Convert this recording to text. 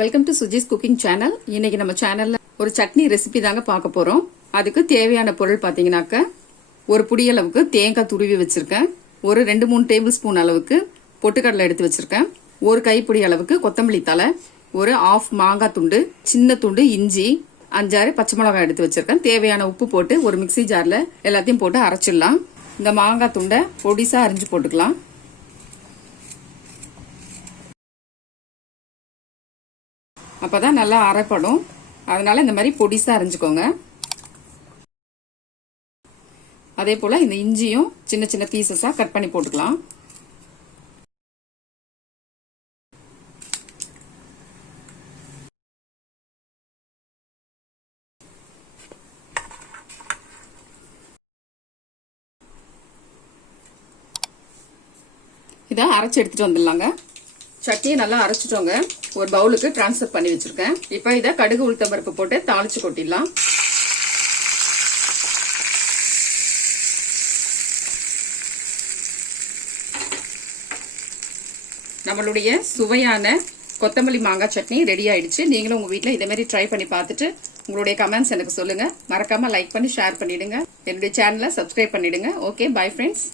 Welcome to Suji's cooking channel. இன்னைக்கு நம்ம சேனல்ல ஒரு சட்னி ரெசிபி தாங்க பார்க்க போறோம். அதுக்கு தேவையான பொருள் பாத்தீங்கன்னாக்க ஒரு புடியளவுக்கு தேங்காய் துருவி வச்சிருக்கேன், ஒரு 2-3 டேபிள் ஸ்பூன் அளவுக்கு பொட்டுக்கடலை எடுத்து வச்சிருக்கேன், ஒரு கைப்பிடி அளவுக்கு கொத்தமல்லி தலை, ஒரு ஆஃப் மாங்காய் துண்டு, சின்ன துண்டு இஞ்சி, 5-6 பச்சை மிளகாய் எடுத்து வச்சிருக்கேன். தேவையான உப்பு போட்டு ஒரு மிக்சி ஜார்ல எல்லாத்தையும் போட்டு அரைச்சிடலாம். இந்த மாங்காய் துண்டை பொடிசா அரிஞ்சு போட்டுக்கலாம். அப்பதான் நல்லா அரைப்படும். அதனால இந்த மாதிரி பொடிசா அரைஞ்சுக்கோங்க. அதே போல இந்த இஞ்சியும் சின்ன சின்ன பீசஸா கட் பண்ணி போட்டுக்கலாம். இதை அரைச்சு எடுத்துட்டு வந்துடலாங்க. சட்னியை நல்லா அரைச்சிட்டோங்க. ஒரு பவுலுக்கு டிரான்ஸ்ஃபர் பண்ணி வச்சிருக்கேன். இப்போ இதை கடுகு உளுத்தம் பருப்பு போட்டு தாளிச்சு கொட்டிடலாம். நம்மளுடைய சுவையான கொத்தமல்லி மாங்காய் சட்னி ரெடி ஆயிடுச்சு. நீங்களும் உங்க வீட்டில் இதே மாதிரி ட்ரை பண்ணி பார்த்துட்டு உங்களுடைய கமெண்ட்ஸ் எனக்கு சொல்லுங்க. மறக்காம லைக் பண்ணி ஷேர் பண்ணிடுங்க. என்னுடைய சேனலை சப்ஸ்கிரைப் பண்ணிடுங்க. Okay, bye friends.